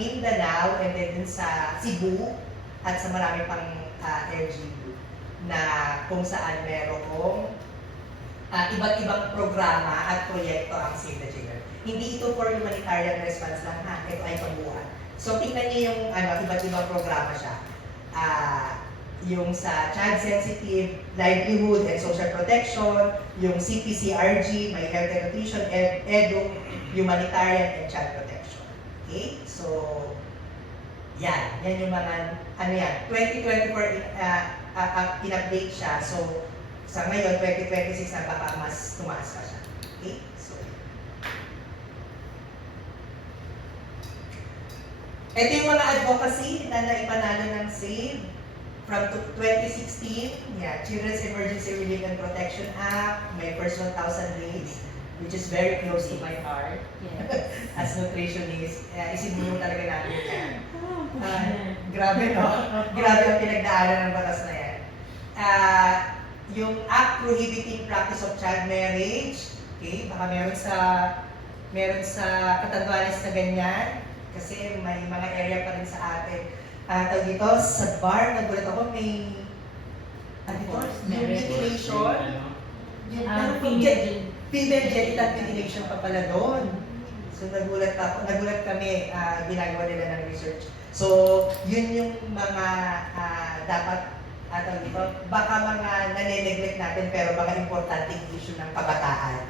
Mindanao, and then dun sa Cebu, at sa marami pang LGU na kung saan merong iba't ibang programa at proyekto ang Save the Children. Hindi ito for humanitarian response lang ha, ito ay pambuhat. So tingnan niyo yung iba't ibang programa siya. Yung sa child-sensitive livelihood and social protection, yung CPCRG, may health and nutrition, edu, humanitarian and child protection. Okay? So, yan yung mga, 2024 in-update siya. So, sa ngayon, 2026 na baka mas tumaas pa siya. Okay? So, ito yung mga advocacy na naipanalo ng SAVE from 2016. Yeah, Children's Emergency Relief and Protection Act, may first 1,000 days, which is very close to my heart. Yes. As nutritionist, isinulong talaga namin yan. Grabe, no? Grabe ang pinagdaanan ng batas na yan. Yung Act Prohibiting Practice of Child Marriage, okay, baka meron sa Catanduanes na ganyan, kasi may mga area pa rin sa atin. Tawag dito, sa bar, nagulat ako, may mutilation. Female genital mutilation pa pala doon. So nagulat kami, ginagawa nila ng research. So, yun yung mga dapat, tawag dito, baka mga nane-neglect natin, pero baka importanteng issue ng kabataan.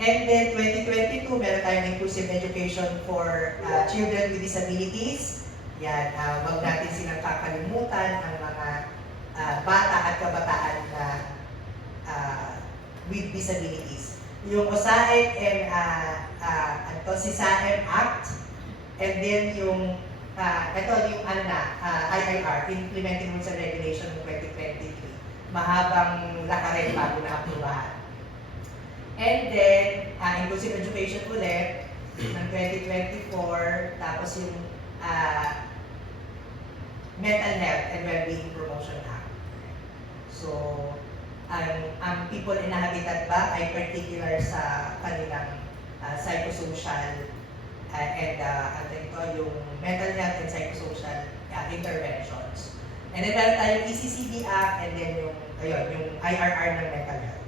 And then, 2022, meron tayong inclusive education for children with disabilities. Yan, wag natin silang kakalimutan ang mga bata at kabataan na with disabilities. Yung OSAEC and CISAEM Act, and then yung IIR, Implementing Rules and Regulation ng 2023. Mahabang lakarin bago na aprubahan. And then, inclusive education ulit ng 2024, tapos yung Mental Health and Wellbeing Promotion Act. So, ang people in a habitat ba ay particular sa kanilang psychosocial and yung mental health and psychosocial interventions. And then meron tayong ECCD Act, and then yung IRR ng mental health.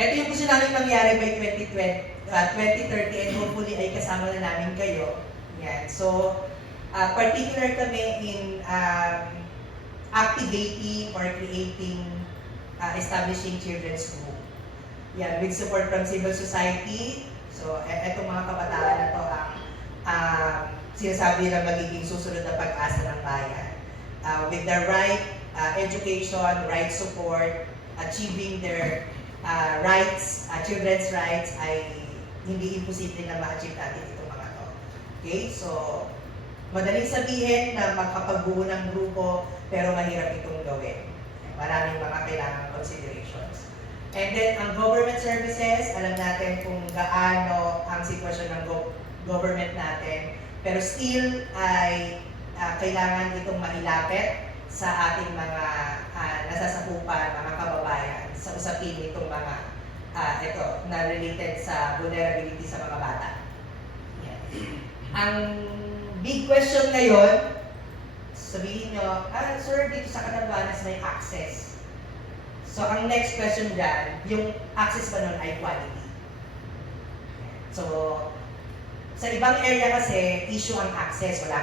Ito yung gusto namin mangyari by 2030, and hopefully ay kasama na namin kayo. Yan. So, particular kami in activating or creating, establishing children's group. Yan, with support from civil society. So, etong mga kabataan na to ang sinasabi nila magiging susunod na pag-asa ng bayan. With the right education, right support, achieving their rights, children's rights, ay hindi imposible na ma-achieve natin itong mga to. Okay? So, madaling sabihin na magkapagbuo ng grupo, pero mahirap itong gawin. Maraming mga kailangang considerations. And then, ang government services, alam natin kung gaano ang sitwasyon ng government natin, pero still ay kailangan itong mailapit sa ating mga nasasakupan, mga kababayan, sa usapin itong mga na related sa vulnerability sa mga bata. Yeah. Ang big question ngayon, sabihin nyo, sir, dito sa Catanduanes may access. So, ang next question dyan, yung access ba nun ay quality? So, sa ibang area kasi, issue ang access. Hindi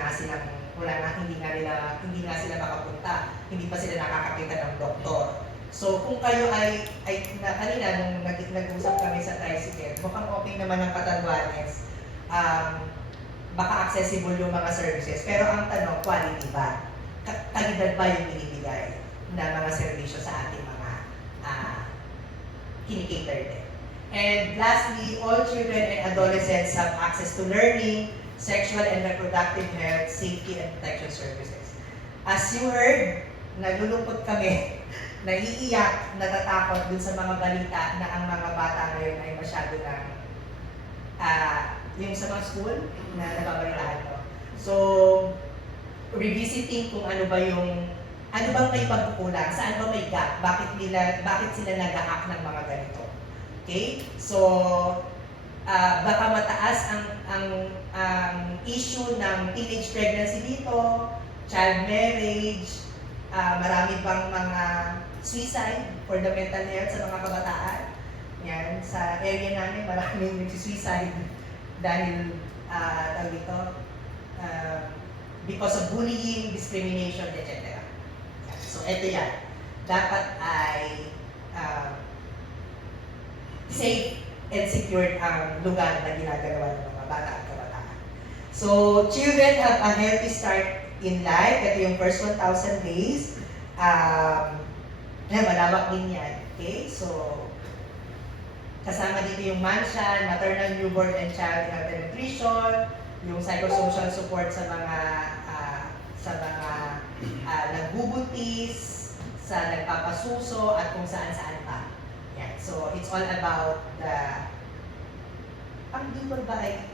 nga sila makapunta. Hindi pa sila nakakakita ng doktor. So, kung kayo kanina nung nag-usap kami sa tricycle, mukhang okay naman ang Catanduanes. Baka accessible yung mga services. Pero ang tanong, quality ba? Kalidad ba yung binibigay na mga serbisyo sa ating mga kinikater din? And lastly, all children and adolescents have access to learning, sexual and reproductive health, safety and protection services. As you heard, naglulungkot kami, naiiyak, natatakot dun sa mga balita na ang mga bata ngayon ay masyado ng yung sa mga school na nababalitaan ko. So, revisiting kung ano bang may pagkukulang, saan ba may gap, bakit sila nag-a-act ng mga ganito. Okay? So, baka mataas ang issue ng teenage pregnancy dito, child marriage, marami pang mga suicide for the mental health sa mga kabataan. Yan, sa area namin maraming nagsuicide dahil tawag dito, because of bullying, discrimination, etc. So, eto yan. Dapat ay safe and secured ang lugar na ginagawa ng mga bata at kabataan. So, children have a healthy start in life. Ito yung first 1,000 days. Malawak din yan. Okay? So, kasama dito yung mansion, maternal, newborn, and child health and nutrition, yung psychosocial support sa mga nagbubuntis, sa nagpapasuso, at kung saan-saan pa. Yan. So, it's all about ang bukol ba ay